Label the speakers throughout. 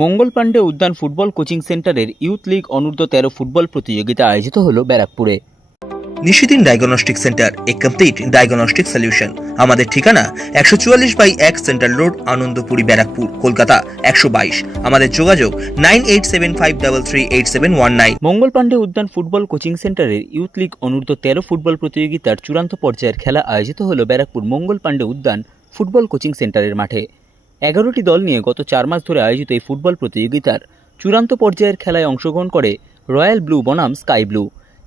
Speaker 1: মঙ্গল পাণ্ডে উদ্যান football coaching সেন্টারের youth league অনূর্ধ্ব তেরো ফুটবল প্রতিযোগিতা আয়োজিত হল ব্যারাকপুরে।
Speaker 2: Nishidin diagnostic centre a complete diagnostic solution আমাদের ঠিকানা একশো চুয়াল্লিশ বাই এক সেন্ট্রাল রোড আনন্দপুরি ব্যারাকপুর কলকাতা একশো বাইশ। আমাদের যোগাযোগ nine eight seven five double three eight seven one nine.
Speaker 1: Mangal Pandey উদ্যান ফুটবল কোচিং সেন্টারের ইউথ লিগ অনূর্ধ্ব তেরো ফুটবল প্রতিযোগিতার চূড়ান্ত পর্যায়ের খেলা আয়োজিত হল ব্যারাকপুর মঙ্গল পাণ্ডে উদ্যান ফুটবল কোচিং সেন্টারের মাঠে। এগারোটি দল নিয়ে গত চার মাস ধরে আয়োজিত এই ফুটবল প্রতিযোগিতার চূড়ান্ত পর্যায়ের খেলায় অংশগ্রহণ করে রয়্যাল ব্লু বনাম স্কাই ব্লু।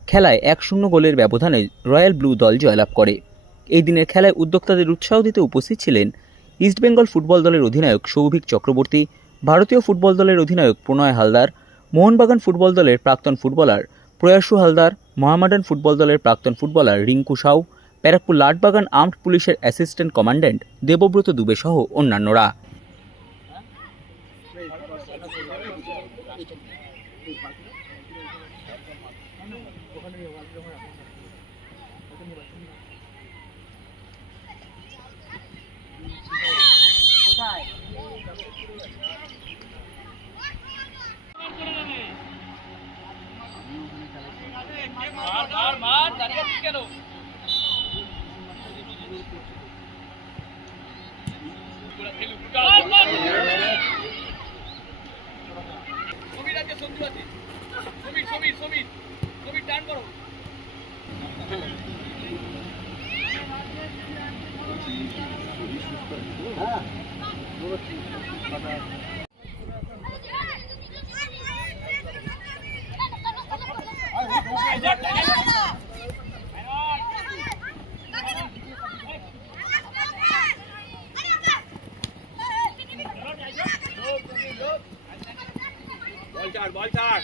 Speaker 1: খেলায় এক শূন্য গোলের ব্যবধানে রয়্যাল ব্লু দল জয়লাভ করে। এই দিনের খেলায় উদ্যোক্তাদের উৎসাহ দিতে উপস্থিত ছিলেন ইস্টবেঙ্গল ফুটবল দলের অধিনায়ক সৌভিক চক্রবর্তী, ভারতীয় ফুটবল দলের অধিনায়ক প্রণয় হালদার, মোহনবাগান ফুটবল দলের প্রাক্তন ফুটবলার প্রয়াসু হালদার, মহামাডান ফুটবল দলের প্রাক্তন ফুটবলার রিঙ্কু সাউ, ব্যারাকপুর লাটবাগান আর্মড পুলিশের অ্যাসিস্ট্যান্ট কমান্ড্যান্ট দেবব্রত দুবে সহ অন্যান্যরা। কেন Por aquele lugar. Ball time, ball time.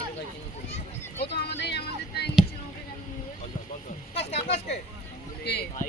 Speaker 3: ও তো আমাদের আমাদের তাই নিচে ওকে কেন নিবে কে আমাদের তো এক বছর আরে এর ভাই